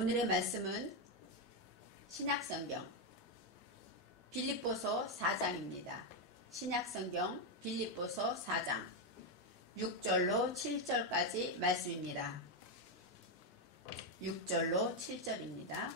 오늘의 말씀은 신약성경 빌립보서 4장입니다. 신약성경 빌립보서 4장 6절로 7절까지 말씀입니다. 6절로 7절입니다.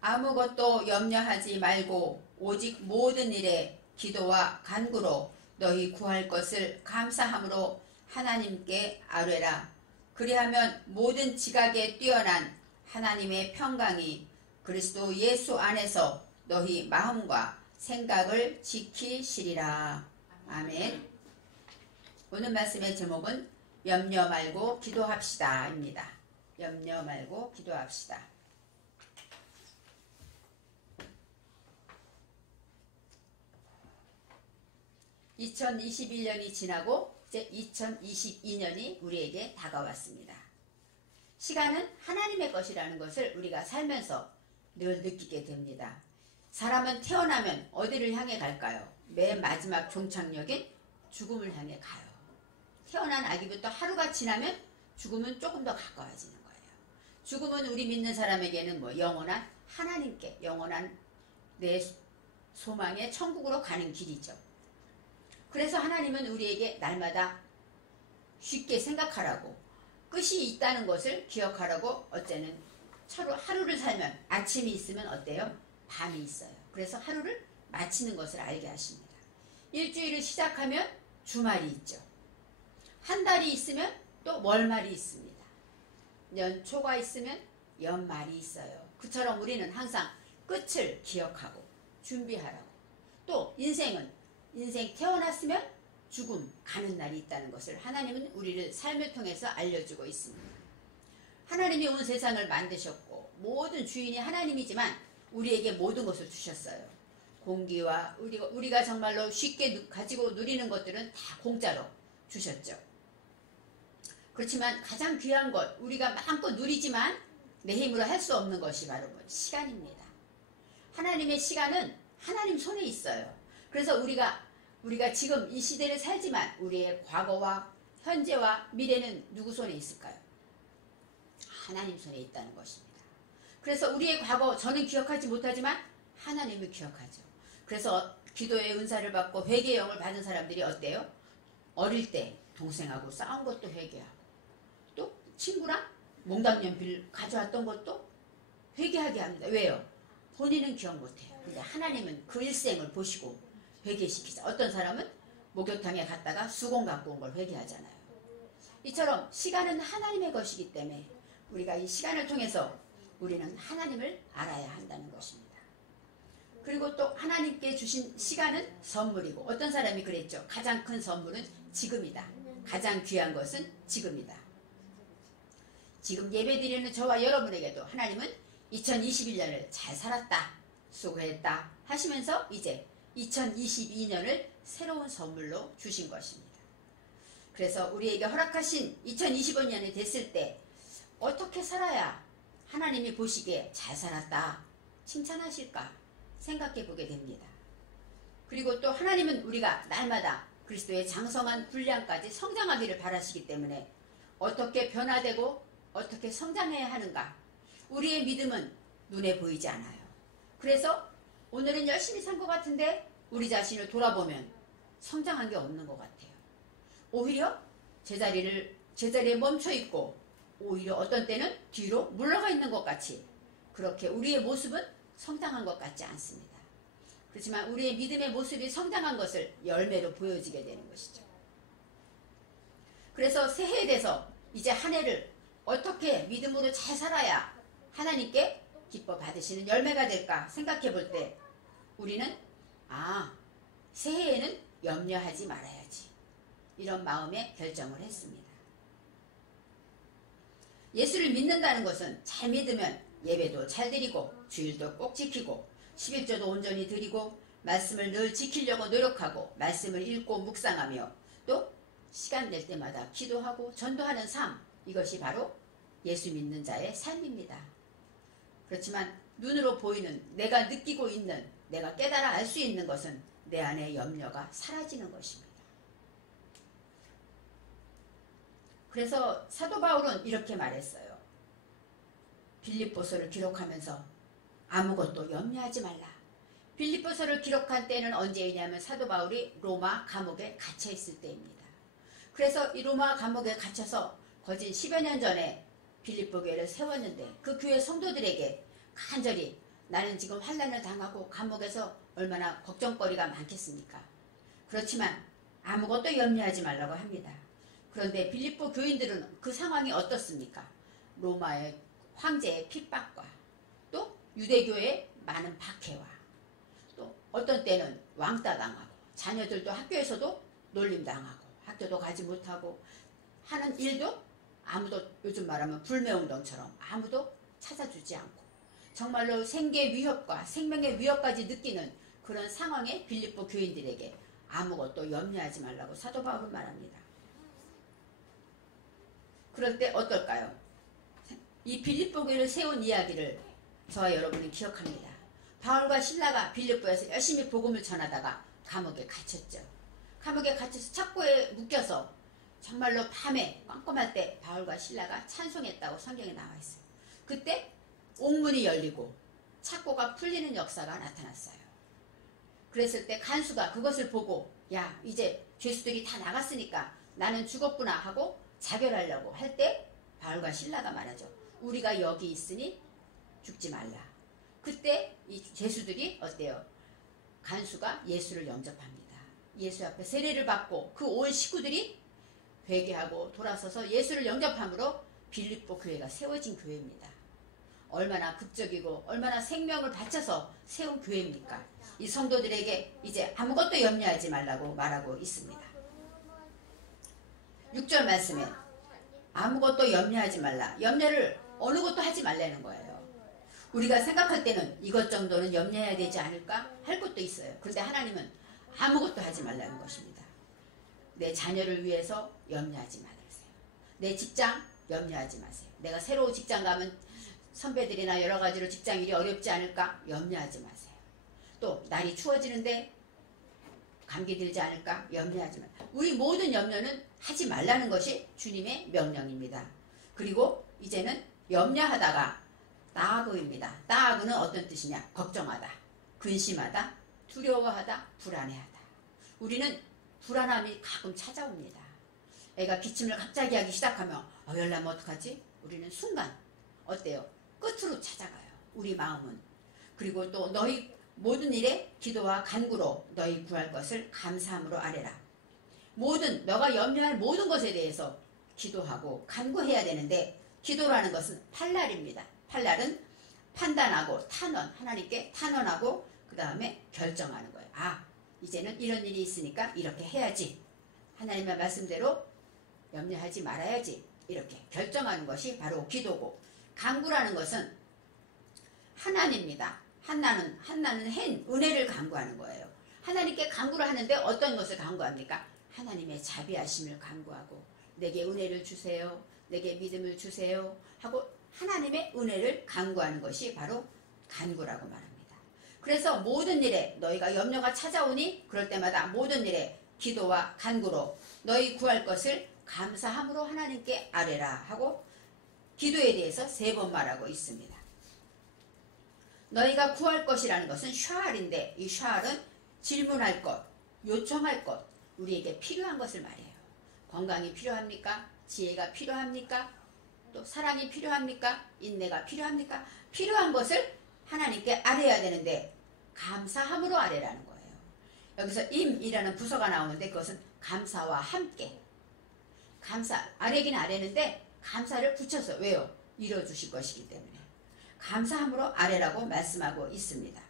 아무것도 염려하지 말고 오직 모든 일에 기도와 간구로 너희 구할 것을 감사함으로 하나님께 아뢰라. 그리하면 모든 지각에 뛰어난 하나님의 평강이 그리스도 예수 안에서 너희 마음과 생각을 지키시리라. 아멘. 오늘 말씀의 제목은 염려 말고 기도합시다 입니다. 염려 말고 기도합시다. (2021년이) 지나고 이제 2022년이 우리에게 다가왔습니다. 시간은 하나님의 것이라는 것을 우리가 살면서 늘 느끼게 됩니다. 사람은 태어나면 어디를 향해 갈까요? 맨 마지막 종착역인 죽음을 향해 가요. 태어난 아기부터 하루가 지나면 죽음은 조금 더 가까워지는 거예요. 죽음은 우리 믿는 사람에게는 영원한 하나님께, 영원한 내 소망의 천국으로 가는 길이죠. 그래서 하나님은 우리에게 날마다 쉽게 생각하라고, 끝이 있다는 것을 기억하라고, 어째는 하루를 살면 아침이 있으면 어때요? 밤이 있어요. 그래서 하루를 마치는 것을 알게 하십니다. 일주일을 시작하면 주말이 있죠. 한 달이 있으면 또 월말이 있습니다. 연초가 있으면 연말이 있어요. 그처럼 우리는 항상 끝을 기억하고 준비하라고, 또 인생 태어났으면 죽음 가는 날이 있다는 것을 하나님은 우리를 삶을 통해서 알려주고 있습니다. 하나님이 온 세상을 만드셨고 모든 주인이 하나님이지만 우리에게 모든 것을 주셨어요. 공기와 우리가 정말로 쉽게 가지고 누리는 것들은 다 공짜로 주셨죠. 그렇지만 가장 귀한 것, 우리가 마음껏 누리지만 내 힘으로 할 수 없는 것이 바로 시간입니다. 하나님의 시간은 하나님 손에 있어요. 그래서 우리가 지금 이 시대를 살지만 우리의 과거와 현재와 미래는 누구 손에 있을까요? 하나님 손에 있다는 것입니다. 그래서 우리의 과거, 저는 기억하지 못하지만 하나님을 기억하죠. 그래서 기도의 은사를 받고 회개의 영을 받은 사람들이 어때요? 어릴 때 동생하고 싸운 것도 회개하고, 또 친구랑 몽당연필 가져왔던 것도 회개하게 합니다. 왜요? 본인은 기억 못해요. 근데 하나님은 그 일생을 보시고 회개시키자. 어떤 사람은 목욕탕에 갔다가 수건 갖고 온 걸 회개하잖아요. 이처럼 시간은 하나님의 것이기 때문에 우리가 이 시간을 통해서 우리는 하나님을 알아야 한다는 것입니다. 그리고 또 하나님께 주신 시간은 선물이고, 어떤 사람이 그랬죠. 가장 큰 선물은 지금이다. 가장 귀한 것은 지금이다. 지금 예배드리는 저와 여러분에게도 하나님은 2021년을 잘 살았다, 수고했다 하시면서 이제 2022년을 새로운 선물로 주신 것입니다. 그래서 우리에게 허락하신 2025년이 됐을 때 어떻게 살아야 하나님이 보시기에 잘 살았다 칭찬하실까 생각해 보게 됩니다. 그리고 또 하나님은 우리가 날마다 그리스도의 장성한 분량까지 성장하기를 바라시기 때문에 어떻게 변화되고 어떻게 성장해야 하는가, 우리의 믿음은 눈에 보이지 않아요. 그래서 오늘은 열심히 산 것 같은데 우리 자신을 돌아보면 성장한 게 없는 것 같아요. 오히려 제자리에 멈춰 있고, 오히려 어떤 때는 뒤로 물러가 있는 것 같이, 그렇게 우리의 모습은 성장한 것 같지 않습니다. 그렇지만 우리의 믿음의 모습이 성장한 것을 열매로 보여지게 되는 것이죠. 그래서 새해에 대해서 이제 한 해를 어떻게 믿음으로 잘 살아야 하나님께 기뻐 받으시는 열매가 될까 생각해 볼 때 우리는 새해에는 염려하지 말아야지, 이런 마음에 결정을 했습니다. 예수를 믿는다는 것은 잘 믿으면 예배도 잘 드리고 주일도 꼭 지키고 11조도 온전히 드리고 말씀을 늘 지키려고 노력하고 말씀을 읽고 묵상하며 또 시간 낼 때마다 기도하고 전도하는 삶, 이것이 바로 예수 믿는 자의 삶입니다. 그렇지만 눈으로 보이는, 내가 느끼고 있는, 내가 깨달아 알 수 있는 것은 내 안의 염려가 사라지는 것입니다. 그래서 사도 바울은 이렇게 말했어요. 빌립보서를 기록하면서 아무것도 염려하지 말라. 빌립보서를 기록한 때는 언제이냐면 사도 바울이 로마 감옥에 갇혀 있을 때입니다. 그래서 이 로마 감옥에 갇혀서 거진 10여 년 전에 빌립보 교회를 세웠는데 그 교회 성도들에게 간절히 나는 지금 환난을 당하고 감옥에서 얼마나 걱정거리가 많겠습니까? 그렇지만 아무것도 염려하지 말라고 합니다. 그런데 빌립보 교인들은 그 상황이 어떻습니까? 로마의 황제의 핍박과 또 유대교의 많은 박해와 또 어떤 때는 왕따 당하고 자녀들도 학교에서도 놀림당하고 학교도 가지 못하고 하는 일도 아무도 요즘 말하면 불매운동처럼 아무도 찾아주지 않고 정말로 생계 위협과 생명의 위협까지 느끼는 그런 상황에 빌립보 교인들에게 아무것도 염려하지 말라고 사도 바울은 말합니다. 그럴 때 어떨까요? 이 빌립보 교회를 세운 이야기를 저와 여러분은 기억합니다. 바울과 실라가 빌립보에서 열심히 복음을 전하다가 감옥에 갇혔죠. 감옥에 갇혀서 착고에 묶여서 정말로 밤에 깜깜할 때 바울과 실라가 찬송했다고 성경에 나와 있어요. 그때 옥문이 열리고 착고가 풀리는 역사가 나타났어요. 그랬을 때 간수가 그것을 보고 야 이제 죄수들이 다 나갔으니까 나는 죽었구나 하고 자결하려고 할 때 바울과 실라가 말하죠. 우리가 여기 있으니 죽지 말라. 그때 이 죄수들이 어때요? 간수가 예수를 영접합니다. 예수 앞에 세례를 받고 그 온 식구들이 회개하고 돌아서서 예수를 영접함으로 빌립보 교회가 세워진 교회입니다. 얼마나 극적이고 얼마나 생명을 바쳐서 세운 교회입니까? 이 성도들에게 이제 아무것도 염려하지 말라고 말하고 있습니다. 6절 말씀에 아무것도 염려하지 말라. 염려를 어느 것도 하지 말라는 거예요. 우리가 생각할 때는 이것 정도는 염려해야 되지 않을까 할 것도 있어요. 그런데 하나님은 아무것도 하지 말라는 것입니다. 내 자녀를 위해서 염려하지 마세요. 내 직장 염려하지 마세요. 내가 새로운 직장 가면 선배들이나 여러 가지로 직장 일이 어렵지 않을까 염려하지 마세요. 또 날이 추워지는데 감기 들지 않을까 염려하지 마세요. 우리 모든 염려는 하지 말라는 것이 주님의 명령입니다. 그리고 이제는 염려하다가 나아그입니다. 나아그는 어떤 뜻이냐? 걱정하다, 근심하다, 두려워하다, 불안해하다. 우리는 불안함이 가끔 찾아옵니다. 애가 기침을 갑자기 하기 시작하면 열나면 어떡하지? 우리는 순간 어때요? 끝으로 찾아가요. 우리 마음은. 그리고 또 너희 모든 일에 기도와 간구로 너희 구할 것을 감사함으로 아뢰라. 모든 너가 염려할 모든 것에 대해서 기도하고 간구해야 되는데 기도라는 것은 판단입니다. 판단은 판단하고 탄원, 하나님께 탄원하고 그 다음에 결정하는 거예요. 이제는 이런 일이 있으니까 이렇게 해야지. 하나님의 말씀대로 염려하지 말아야지. 이렇게 결정하는 것이 바로 기도고, 간구라는 것은 하나님입니다. 한나는 한 은혜를 간구하는 거예요. 하나님께 간구를 하는데 어떤 것을 간구합니까? 하나님의 자비하심을 간구하고 내게 은혜를 주세요. 내게 믿음을 주세요. 하고 하나님의 은혜를 간구하는 것이 바로 간구라고 말합니다. 그래서 모든 일에 너희가 염려가 찾아오니 그럴 때마다 모든 일에 기도와 간구로 너희 구할 것을 감사함으로 하나님께 아뢰라 하고 기도에 대해서 3번 말하고 있습니다. 너희가 구할 것이라는 것은 샤알인데 이 샤알은 질문할 것, 요청할 것, 우리에게 필요한 것을 말해요. 건강이 필요합니까? 지혜가 필요합니까? 또 사랑이 필요합니까? 인내가 필요합니까? 필요한 것을 하나님께 아뢰야 되는데 감사함으로 아뢰라는 거예요. 여기서 임이라는 부서가 나오는데 그것은 감사와 함께. 감사, 아뢰긴 아뢰는데 감사를 붙여서 왜요? 이뤄주실 것이기 때문에 감사함으로 아뢰라고 말씀하고 있습니다.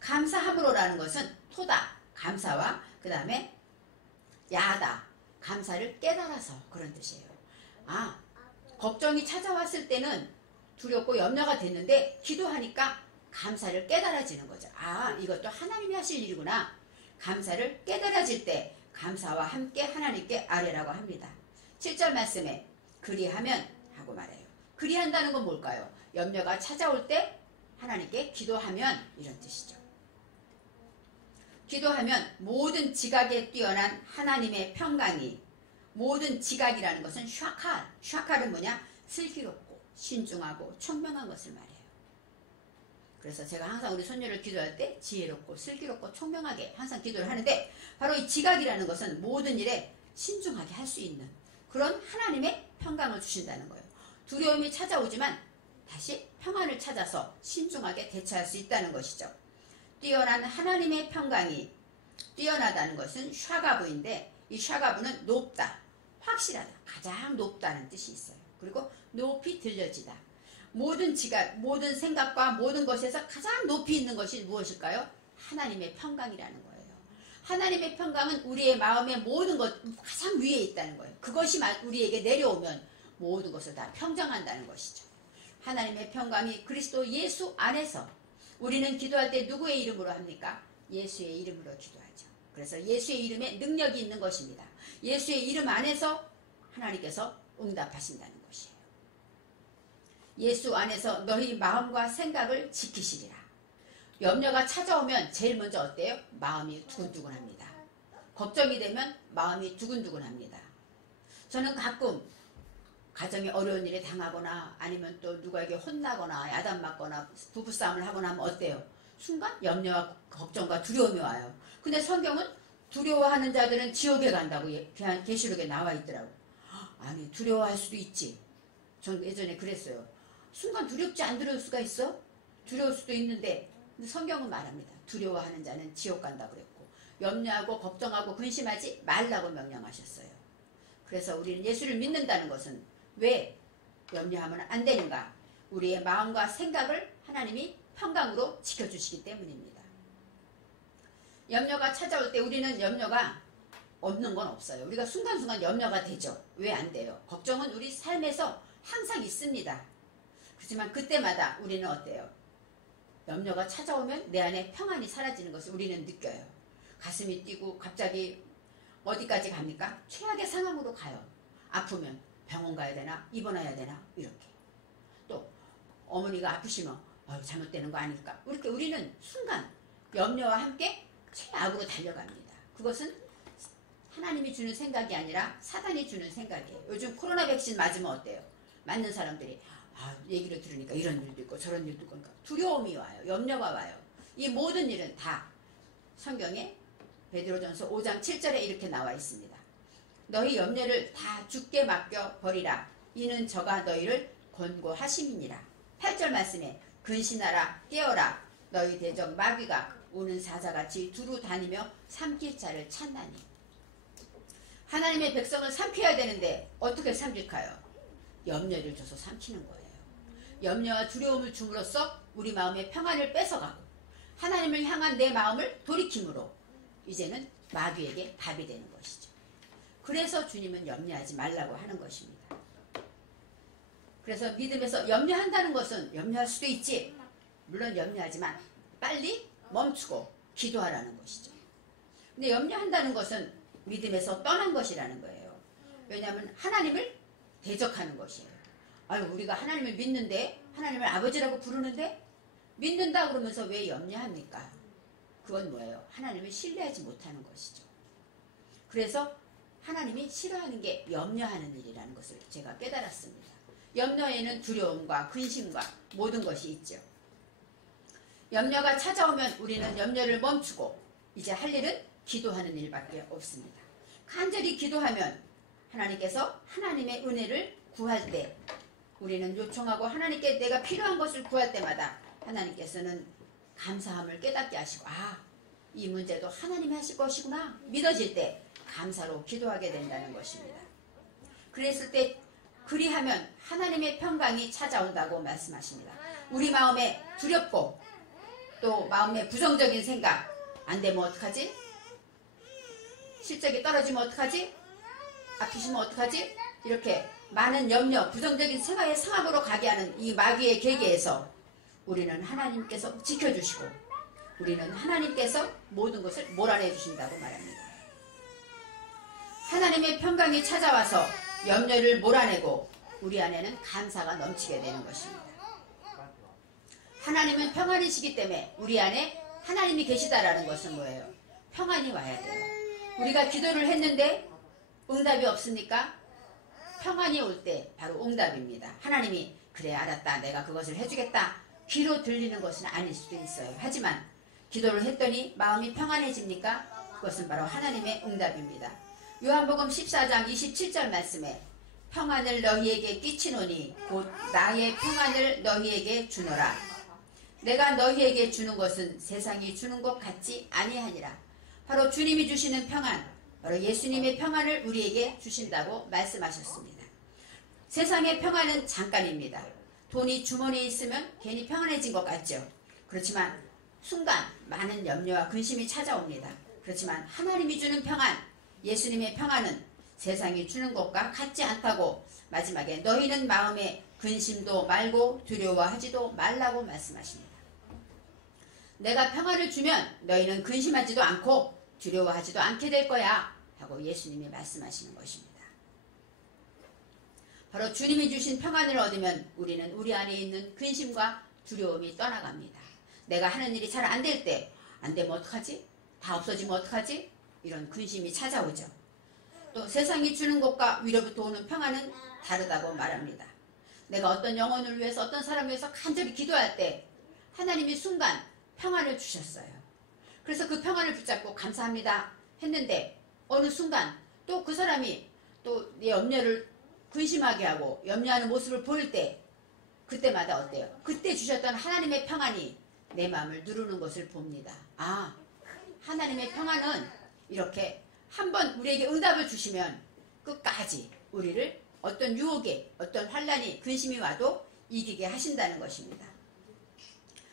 감사함으로라는 것은 토다, 감사와 그 다음에 야다, 감사를 깨달아서 그런 뜻이에요. 걱정이 찾아왔을 때는 두렵고 염려가 됐는데 기도하니까 감사를 깨달아지는 거죠. 이것도 하나님이 하실 일이구나. 감사를 깨달아질 때 감사와 함께 하나님께 아뢰라고 합니다. 7절 말씀에 그리하면 하고 말해요. 그리한다는 건 뭘까요? 염려가 찾아올 때 하나님께 기도하면 이런 뜻이죠. 기도하면 모든 지각에 뛰어난 하나님의 평강이 모든 지각이라는 것은 샤칼은 뭐냐? 슬기롭고 신중하고 총명한 것을 말해요. 그래서 제가 항상 우리 손녀를 기도할 때 지혜롭고 슬기롭고 총명하게 항상 기도를 하는데, 바로 이 지각이라는 것은 모든 일에 신중하게 할 수 있는 그런 하나님의 평강을 주신다는 거예요. 두려움이 찾아오지만 다시 평안을 찾아서 신중하게 대처할 수 있다는 것이죠. 뛰어난 하나님의 평강이, 뛰어나다는 것은 샤가브인데, 이 샤가브는 높다, 확실하다, 가장 높다는 뜻이 있어요. 그리고 높이 들려지다. 모든 지각, 모든 생각과 모든 것에서 가장 높이 있는 것이 무엇일까요? 하나님의 평강이라는 거예요. 하나님의 평강은 우리의 마음의 모든 것 가장 위에 있다는 거예요. 그것이 우리에게 내려오면 모든 것을 다 평정한다는 것이죠. 하나님의 평강이 그리스도 예수 안에서, 우리는 기도할 때 누구의 이름으로 합니까? 예수의 이름으로 기도하죠. 그래서 예수의 이름에 능력이 있는 것입니다. 예수의 이름 안에서 하나님께서 응답하신다는 것이에요. 예수 안에서 너희 마음과 생각을 지키시리라. 염려가 찾아오면 제일 먼저 어때요? 마음이 두근두근합니다. 걱정이 되면 마음이 두근두근합니다. 저는 가끔 가정에 어려운 일에 당하거나 아니면 또 누구에게 혼나거나 야단맞거나 부부싸움을 하거나 하면 어때요? 순간 염려와 걱정과 두려움이 와요. 근데 성경은 두려워하는 자들은 지옥에 간다고 계시록에 나와 있더라고. 아니, 두려워할 수도 있지. 전 예전에 그랬어요. 순간 두렵지 안 두려울 수가 있어? 두려울 수도 있는데, 성경은 말합니다. 두려워하는 자는 지옥 간다고 그랬고, 염려하고 걱정하고 근심하지 말라고 명령하셨어요. 그래서 우리는 예수를 믿는다는 것은 왜 염려하면 안 되는가? 우리의 마음과 생각을 하나님이 평강으로 지켜주시기 때문입니다. 염려가 찾아올 때 우리는 염려가 없는 건 없어요. 우리가 순간순간 염려가 되죠. 왜 안 돼요? 걱정은 우리 삶에서 항상 있습니다. 그렇지만 그때마다 우리는 어때요? 염려가 찾아오면 내 안에 평안이 사라지는 것을 우리는 느껴요. 가슴이 뛰고 갑자기 어디까지 갑니까? 최악의 상황으로 가요. 아프면 병원 가야 되나? 입원해야 되나? 이렇게. 또 어머니가 아프시면 잘못되는 거 아닐까? 이렇게 우리는 순간 염려와 함께 최악으로 달려갑니다. 그것은 하나님이 주는 생각이 아니라 사단이 주는 생각이에요. 요즘 코로나 백신 맞으면 어때요? 맞는 사람들이 얘기를 들으니까 이런 일도 있고 저런 일도 있고, 그러니까 두려움이 와요. 염려가 와요. 이 모든 일은 다 성경에 베드로전서 5장 7절에 이렇게 나와 있습니다. 너희 염려를 다 주께 맡겨 버리라. 이는 저가 너희를 권고하심이니라. 8절 말씀에 근신하라 깨어라. 너희 대적 마귀가 우는 사자같이 두루 다니며 삼킬 자를 찾나니. 하나님의 백성을 삼켜야 되는데 어떻게 삼킬까요? 염려를 줘서 삼키는 거예요. 염려와 두려움을 줌으로써 우리 마음의 평안을 뺏어가고 하나님을 향한 내 마음을 돌이킴으로 이제는 마귀에게 밥이 되는 것이죠. 그래서 주님은 염려하지 말라고 하는 것입니다. 그래서 믿음에서 염려한다는 것은 염려할 수도 있지. 물론 염려하지만 빨리 멈추고 기도하라는 것이죠. 근데 염려한다는 것은 믿음에서 떠난 것이라는 거예요. 왜냐하면 하나님을 대적하는 것이에요. 우리가 하나님을 믿는데, 하나님을 아버지라고 부르는데, 믿는다 그러면서 왜 염려합니까? 그건 뭐예요? 하나님을 신뢰하지 못하는 것이죠. 그래서 하나님이 싫어하는 게 염려하는 일이라는 것을 제가 깨달았습니다. 염려에는 두려움과 근심과 모든 것이 있죠. 염려가 찾아오면 우리는 염려를 멈추고 이제 할 일은 기도하는 일밖에 없습니다. 간절히 기도하면 하나님께서 하나님의 은혜를 구할 때, 우리는 요청하고 하나님께 내가 필요한 것을 구할 때마다 하나님께서는 감사함을 깨닫게 하시고, 이 문제도 하나님이 하실 것이구나 믿어질 때 감사로 기도하게 된다는 것입니다. 그랬을 때 그리하면 하나님의 평강이 찾아온다고 말씀하십니다. 우리 마음에 두렵고 또 마음에 부정적인 생각, 안 되면 어떡하지? 실적이 떨어지면 어떡하지? 아프시면 어떡하지? 이렇게 많은 염려, 부정적인 생활의 상황으로 가게 하는 이 마귀의 계계에서 우리는 하나님께서 지켜주시고 우리는 하나님께서 모든 것을 몰아내 주신다고 말합니다. 하나님의 평강이 찾아와서 염려를 몰아내고 우리 안에는 감사가 넘치게 되는 것입니다. 하나님은 평안이시기 때문에 우리 안에 하나님이 계시다라는 것은 뭐예요? 평안이 와야 돼요. 우리가 기도를 했는데 응답이 없습니까? 평안이 올 때 바로 응답입니다. 하나님이 그래 알았다 내가 그것을 해주겠다 귀로 들리는 것은 아닐 수도 있어요. 하지만 기도를 했더니 마음이 평안해집니까? 그것은 바로 하나님의 응답입니다. 요한복음 14장 27절 말씀에 평안을 너희에게 끼치노니 곧 나의 평안을 너희에게 주노라. 내가 너희에게 주는 것은 세상이 주는 것 같지 아니하니라. 바로 주님이 주시는 평안, 바로 예수님의 평안을 우리에게 주신다고 말씀하셨습니다. 세상의 평안은 잠깐입니다. 돈이 주머니에 있으면 괜히 평안해진 것 같죠. 그렇지만 순간 많은 염려와 근심이 찾아옵니다. 그렇지만 하나님이 주는 평안, 예수님의 평안은 세상이 주는 것과 같지 않다고 마지막에 너희는 마음에 근심도 말고 두려워하지도 말라고 말씀하십니다. 내가 평안을 주면 너희는 근심하지도 않고 두려워하지도 않게 될 거야 하고 예수님이 말씀하시는 것입니다. 바로 주님이 주신 평안을 얻으면 우리는 우리 안에 있는 근심과 두려움이 떠나갑니다. 내가 하는 일이 잘 안 될 때 안 되면 어떡하지? 다 없어지면 어떡하지? 이런 근심이 찾아오죠. 또 세상이 주는 것과 위로부터 오는 평안은 다르다고 말합니다. 내가 어떤 영혼을 위해서 어떤 사람을 위해서 간절히 기도할 때 하나님이 순간 평안을 주셨어요. 그래서 그 평안을 붙잡고 감사합니다 했는데 어느 순간 또 그 사람이 또 내 염려를 근심하게 하고 염려하는 모습을 보일 때 그때마다 어때요? 그때 주셨던 하나님의 평안이 내 마음을 누르는 것을 봅니다. 아, 하나님의 평안은 이렇게 한번 우리에게 응답을 주시면 끝까지 우리를 어떤 유혹에 어떤 환난이 근심이 와도 이기게 하신다는 것입니다.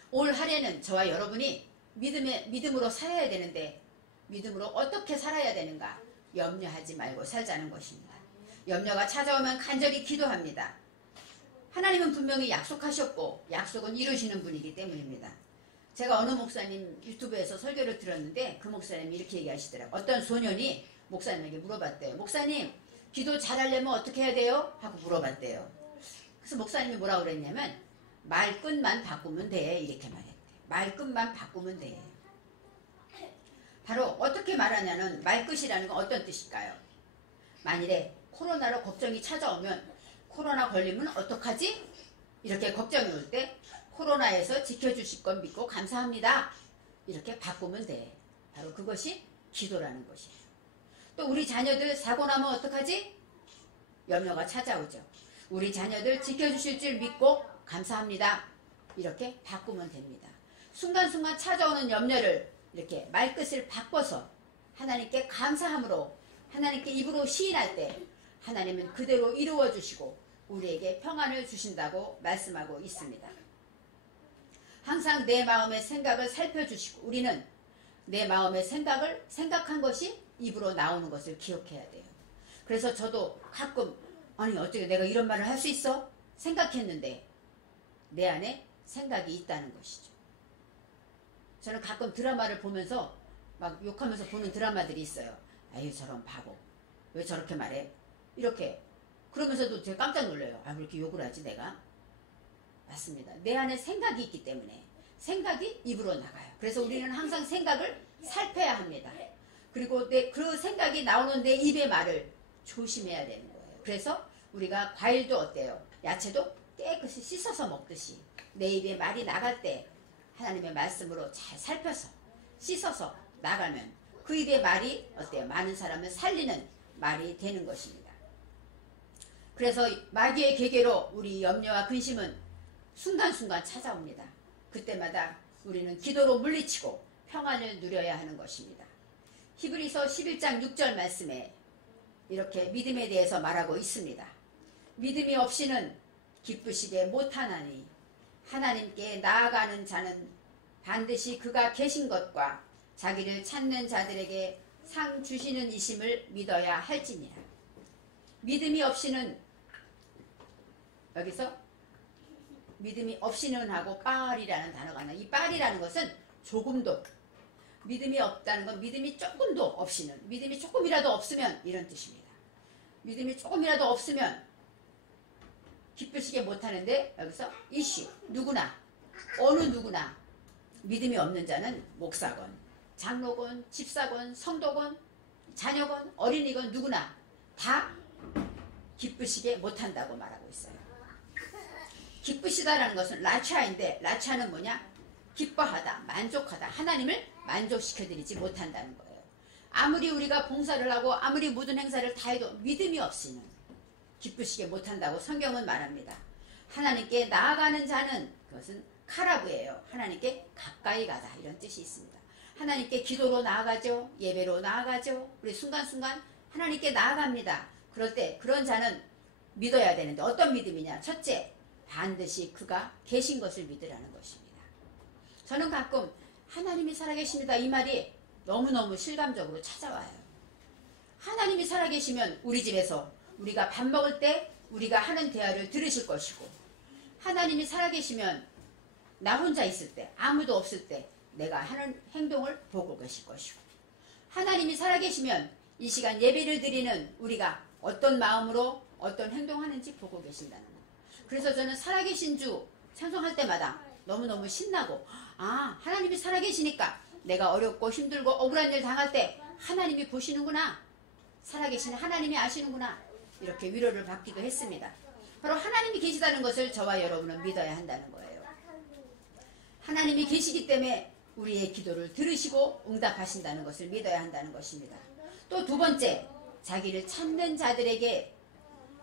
올 한해는 저와 여러분이 믿음으로 살아야 되는데 믿음으로 어떻게 살아야 되는가? 염려하지 말고 살자는 것입니다. 염려가 찾아오면 간절히 기도합니다. 하나님은 분명히 약속하셨고 약속은 이루시는 분이기 때문입니다. 제가 어느 목사님 유튜브에서 설교를 들었는데 그 목사님이 이렇게 얘기하시더라고요. 어떤 소년이 목사님에게 물어봤대요. 목사님 기도 잘하려면 어떻게 해야 돼요? 하고 물어봤대요. 그래서 목사님이 뭐라고 그랬냐면 말끝만 바꾸면 돼 이렇게 말했대요. 말끝만 바꾸면 돼. 바로 어떻게 말하냐는 말끝이라는 건 어떤 뜻일까요? 만일에 코로나로 걱정이 찾아오면 코로나 걸리면 어떡하지? 이렇게 걱정이 올 때 코로나에서 지켜주실 건 믿고 감사합니다. 이렇게 바꾸면 돼. 바로 그것이 기도라는 것이에요. 또 우리 자녀들 사고 나면 어떡하지? 염려가 찾아오죠. 우리 자녀들 지켜주실 줄 믿고 감사합니다. 이렇게 바꾸면 됩니다. 순간순간 찾아오는 염려를 이렇게 말끝을 바꿔서 하나님께 감사함으로 하나님께 입으로 시인할 때 하나님은 그대로 이루어 주시고 우리에게 평안을 주신다고 말씀하고 있습니다. 항상 내 마음의 생각을 살펴주시고 우리는 내 마음의 생각을 생각한 것이 입으로 나오는 것을 기억해야 돼요. 그래서 저도 가끔 아니 어떻게 내가 이런 말을 할 수 있어? 생각했는데 내 안에 생각이 있다는 것이죠. 저는 가끔 드라마를 보면서 막 욕하면서 보는 드라마들이 있어요. 아유 저런 바보 왜 저렇게 말해? 이렇게 그러면서도 제가 깜짝 놀라요. 아 왜 이렇게 욕을 하지 내가? 맞습니다. 내 안에 생각이 있기 때문에 생각이 입으로 나가요. 그래서 우리는 항상 생각을 살펴야 합니다. 그리고 그 생각이 나오는 내 입의 말을 조심해야 되는 거예요. 그래서 우리가 과일도 어때요? 야채도 깨끗이 씻어서 먹듯이 내 입에 말이 나갈 때 하나님의 말씀으로 잘 살펴서 씻어서 나가면 그 입의 말이 어때요? 많은 사람을 살리는 말이 되는 것입니다. 그래서 마귀의 계계로 우리 염려와 근심은 순간순간 찾아옵니다. 그때마다 우리는 기도로 물리치고 평안을 누려야 하는 것입니다. 히브리서 11장 6절 말씀에 이렇게 믿음에 대해서 말하고 있습니다. 믿음이 없이는 기쁘시게 못하나니 하나님께 나아가는 자는 반드시 그가 계신 것과 자기를 찾는 자들에게 상 주시는 이심을 믿어야 할지니라. 믿음이 없이는 여기서 믿음이 없이는 하고 빨이라는 단어가 나와요. 이 빨이라는 것은 조금도 믿음이 없다는 건 믿음이 조금도 없이는 믿음이 조금이라도 없으면 이런 뜻입니다. 믿음이 조금이라도 없으면 기쁘시게 못하는데 여기서 이슈 누구나 어느 누구나 믿음이 없는 자는 목사건 장로건 집사건 성도건 자녀건 어린이건 누구나 다 기쁘시게 못한다고 말하고 있어요. 기쁘시다라는 것은 라차인데, 라차는 뭐냐? 기뻐하다, 만족하다, 하나님을 만족시켜드리지 못한다는 거예요. 아무리 우리가 봉사를 하고 아무리 모든 행사를 다 해도 믿음이 없이는 기쁘시게 못한다고 성경은 말합니다. 하나님께 나아가는 자는, 그것은 카라브예요. 하나님께 가까이 가다, 이런 뜻이 있습니다. 하나님께 기도로 나아가죠. 예배로 나아가죠. 우리 순간순간 하나님께 나아갑니다. 그럴 때 그런 자는 믿어야 되는데, 어떤 믿음이냐? 첫째, 반드시 그가 계신 것을 믿으라는 것입니다. 저는 가끔 하나님이 살아계십니다, 이 말이 너무너무 실감적으로 찾아와요. 하나님이 살아계시면 우리 집에서 우리가 밥 먹을 때 우리가 하는 대화를 들으실 것이고, 하나님이 살아계시면 나 혼자 있을 때, 아무도 없을 때 내가 하는 행동을 보고 계실 것이고, 하나님이 살아계시면 이 시간 예배를 드리는 우리가 어떤 마음으로 어떤 행동하는지 보고 계신다는 거. 그래서 저는 살아계신 주 찬송할 때마다 너무너무 신나고, 아, 하나님이 살아계시니까 내가 어렵고 힘들고 억울한 일 당할 때 하나님이 보시는구나, 살아계신 하나님이 아시는구나, 이렇게 위로를 받기도 했습니다. 바로 하나님이 계시다는 것을 저와 여러분은 믿어야 한다는 거예요. 하나님이 계시기 때문에 우리의 기도를 들으시고 응답하신다는 것을 믿어야 한다는 것입니다. 또 두 번째, 자기를 찾는 자들에게,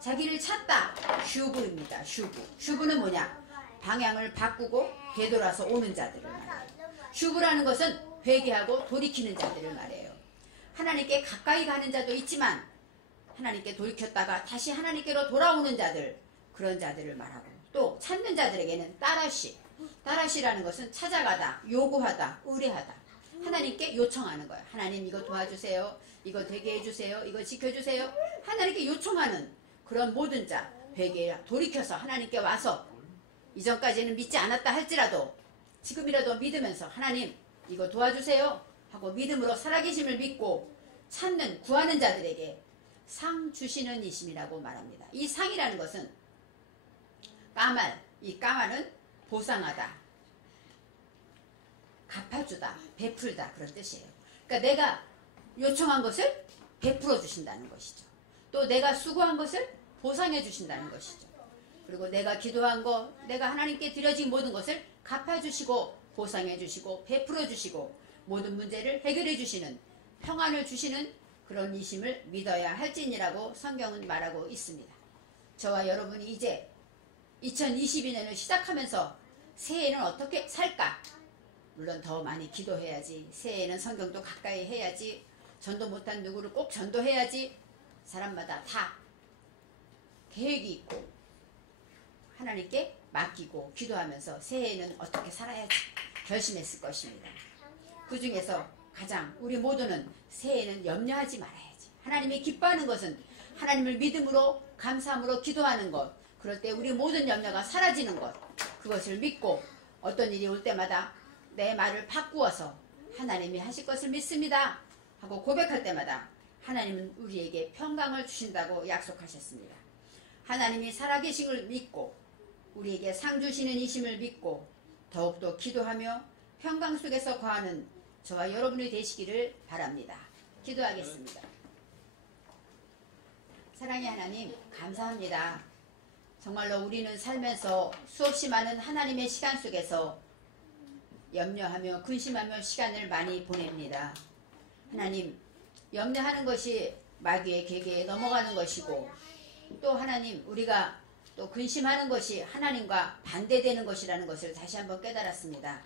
자기를 찾다, 슈브입니다. 슈브는 뭐냐? 방향을 바꾸고 되돌아서 오는 자들을 말해요. 슈브라는 것은 회개하고 돌이키는 자들을 말해요. 하나님께 가까이 가는 자도 있지만 하나님께 돌이켰다가 다시 하나님께로 돌아오는 자들, 그런 자들을 말하고, 또 찾는 자들에게는 따라시라는 것은 찾아가다, 요구하다, 의뢰하다, 하나님께 요청하는 거예요. 하나님 이거 도와주세요, 이거 되게 해주세요, 이거 지켜주세요, 하나님께 요청하는 그런 모든 자, 회개, 돌이켜서 하나님께 와서 이전까지는 믿지 않았다 할지라도 지금이라도 믿으면서 하나님 이거 도와주세요 하고 믿음으로 살아계심을 믿고 찾는, 구하는 자들에게 상 주시는 이심이라고 말합니다. 이 상이라는 것은 까말, 이 까말은 보상하다, 갚아주다, 베풀다, 그런 뜻이에요. 그러니까 내가 요청한 것을 베풀어 주신다는 것이죠. 또 내가 수고한 것을 보상해 주신다는 것이죠. 그리고 내가 기도한 것, 내가 하나님께 드려진 모든 것을 갚아주시고 보상해 주시고 베풀어 주시고 모든 문제를 해결해 주시는, 평안을 주시는 그런 이심을 믿어야 할지니라고 성경은 말하고 있습니다. 저와 여러분이 이제 2022년을 시작하면서 새해에는 어떻게 살까? 물론 더 많이 기도해야지, 새해에는 성경도 가까이 해야지, 전도 못한 누구를 꼭 전도해야지, 사람마다 다 계획이 있고 하나님께 맡기고 기도하면서 새해에는 어떻게 살아야지 결심했을 것입니다. 그 중에서 가장 우리 모두는 새해에는 염려하지 말아야지, 하나님이 기뻐하는 것은 하나님을 믿음으로 감사함으로 기도하는 것, 그럴 때 우리 모든 염려가 사라지는 것, 그것을 믿고 어떤 일이 올 때마다 내 말을 바꾸어서 하나님이 하실 것을 믿습니다 하고 고백할 때마다 하나님은 우리에게 평강을 주신다고 약속하셨습니다. 하나님이 살아계심을 믿고 우리에게 상 주시는 이심을 믿고 더욱더 기도하며 평강 속에서 거하는 저와 여러분이 되시기를 바랍니다. 기도하겠습니다. 사랑의 하나님, 감사합니다. 정말로 우리는 살면서 수없이 많은 하나님의 시간 속에서 염려하며 근심하며 시간을 많이 보냅니다. 하나님, 염려하는 것이 마귀의 계계에 넘어가는 것이고, 또 하나님, 우리가 또 근심하는 것이 하나님과 반대되는 것이라는 것을 다시 한번 깨달았습니다.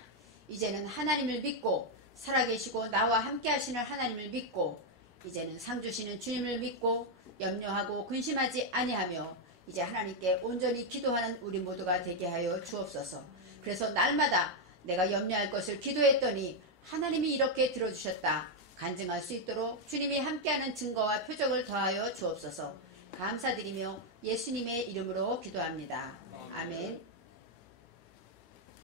이제는 하나님을 믿고 살아계시고 나와 함께 하시는 하나님을 믿고 이제는 상 주시는 주님을 믿고 염려하고 근심하지 아니하며 이제 하나님께 온전히 기도하는 우리 모두가 되게 하여 주옵소서. 그래서 날마다 내가 염려할 것을 기도했더니 하나님이 이렇게 들어주셨다 간증할 수 있도록 주님이 함께하는 증거와 표적을 더하여 주옵소서. 감사드리며 예수님의 이름으로 기도합니다. 아멘.